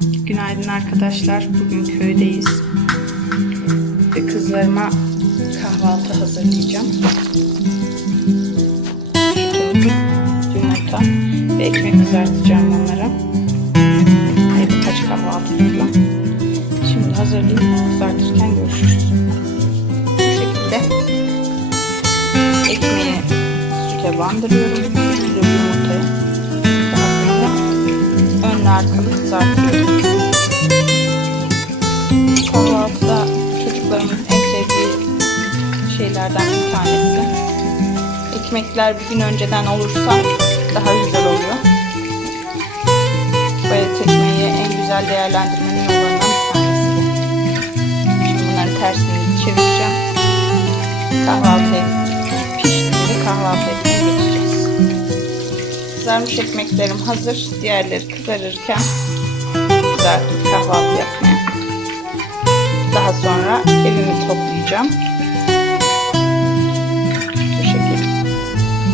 Günaydın arkadaşlar. Bugün köydeyiz. Ve kızlarıma kahvaltı hazırlayacağım. Yumurta ve ekmek kızartacağım onlara. Ve birkaç kahvaltılıkla. Şimdi hazırlayıp kızartırken görüşürüz. Bu şekilde ekmeği süte bandırıyorum. Üstüne yumurtayı. Daha sonra önlü arkalı kızartıyorum. Şeylerden bir tanesi. Ekmekler bir gün önceden olursa daha güzel oluyor. Bayat ekmeği en güzel değerlendirmenin yollarından bir tanesi. Şimdi bunların tersini çevireceğim. Kahvaltıya piştiğinde kahvaltı etmeye geçeceğiz. Kızarmış ekmeklerim hazır. Diğerleri kızarırken güzel kahvaltı yapmaya. Daha sonra evimi toplayacağım.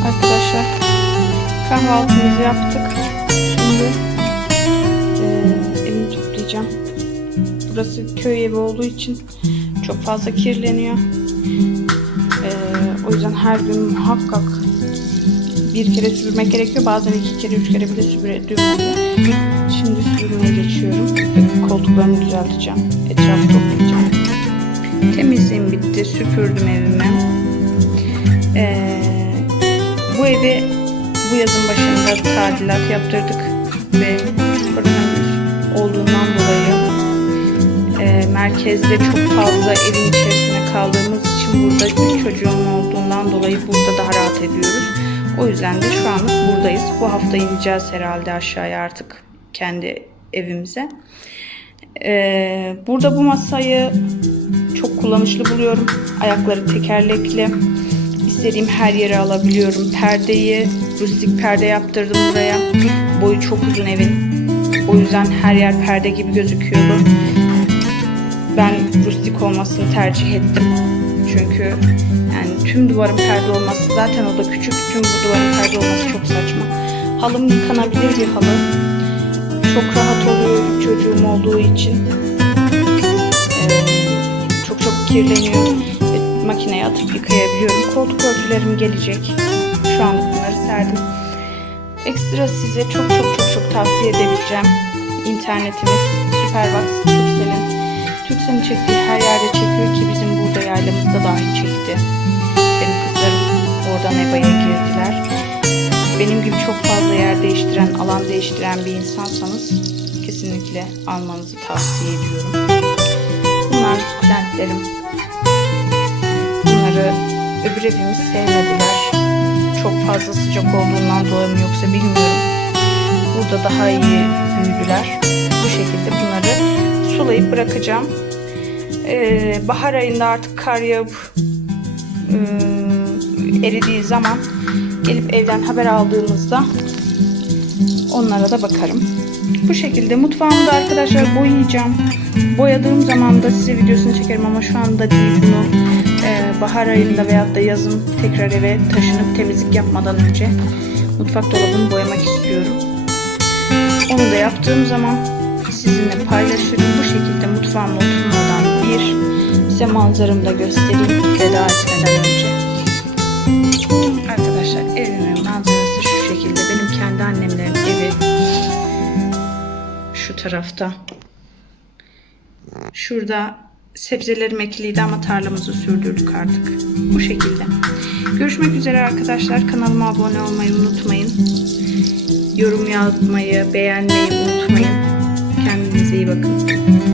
Arkadaşlar kahvaltımızı yaptık. Şimdi eee, evimi toplayacağım. Burası köy evi olduğu için çok fazla kirleniyor. Eee, o yüzden her gün muhakkak bir kere süpürmek gerekiyor. Bazen iki kere, üç kere bile süpürdüğüm oluyor. Şimdi süpürmeye geçiyorum. Koltuklarımı düzelteceğim. Etrafı toplayacağım. Temizliğim bitti. Süpürdüm evimi. Bu evi bu yazın başında tadilat yaptırdık ve koronavirüs olduğundan dolayı e, merkezde çok fazla evin içerisinde kaldığımız için burada çocuğum olduğundan dolayı burada daha rahat ediyoruz. O yüzden de şu anlık buradayız. Bu hafta ineceğiz herhalde aşağıya artık kendi evimize. Ee, burada bu masayı çok kullanışlı buluyorum. Ayakları tekerlekli. İstediğim her yere alabiliyorum. Perdeyi rustik perde yaptırdım buraya. Boyu çok uzun evin. O yüzden her yer perde gibi gözüküyordu. Ben rustik olmasını tercih ettim. Çünkü yani tüm duvarın perde olması zaten o da küçük. Tüm bu duvarın perde olması çok saçma. Halım yıkanabilir bir halı. Çok rahat oluyor çocuğum olduğu için. Ee, çok çok kirleniyor. Makineye atıp yıkayabiliyorum. Koltuk örtülerim gelecek. Şu an bunları serdim. Ekstra size çok çok çok çok tavsiye edebileceğim. İnternetimiz Superbox Turkcell'in. Turkcell'in çektiği her yerde çekiyor ki bizim burada yaylamızda dahi çekti. Benim kızlarım oradan EBA'ya girdiler. Benim gibi çok fazla yer değiştiren, alan değiştiren bir insansanız kesinlikle almanızı tavsiye ediyorum. Bunlar sukulentlerim. Bunları öbür evimiz sevmediler. Çok fazla sıcak olduğundan dolayı mı yoksa bilmiyorum. Burada daha iyi büyüdüler. Bu şekilde bunları sulayıp bırakacağım. Ee, bahar ayında artık kar yağıp e, eridiği zaman gelip evden haber aldığımızda onlara da bakarım. Bu şekilde mutfağımı da arkadaşlar boyayacağım. Boyadığım zaman da size videosunu çekerim ama şu anda değil bunu e, bahar ayında veyahut da yazın tekrar eve taşınıp temizlik yapmadan önce mutfak dolabımı boyamak istiyorum. Onu da yaptığım zaman sizinle paylaşırım. Bu şekilde mutfağıma oturmadan bir size manzaramı da göstereyim veda etmeden önce. Arkadaşlar evimin manzarası şu şekilde. Benim kendi annemlerin evi şu tarafta. Şurada sebzelerim ekiliydi ama tarlamızı sürdürdük artık. Bu şekilde. Görüşmek üzere arkadaşlar. Kanalıma abone olmayı unutmayın. Yorum yazmayı, beğenmeyi unutmayın. Kendinize iyi bakın.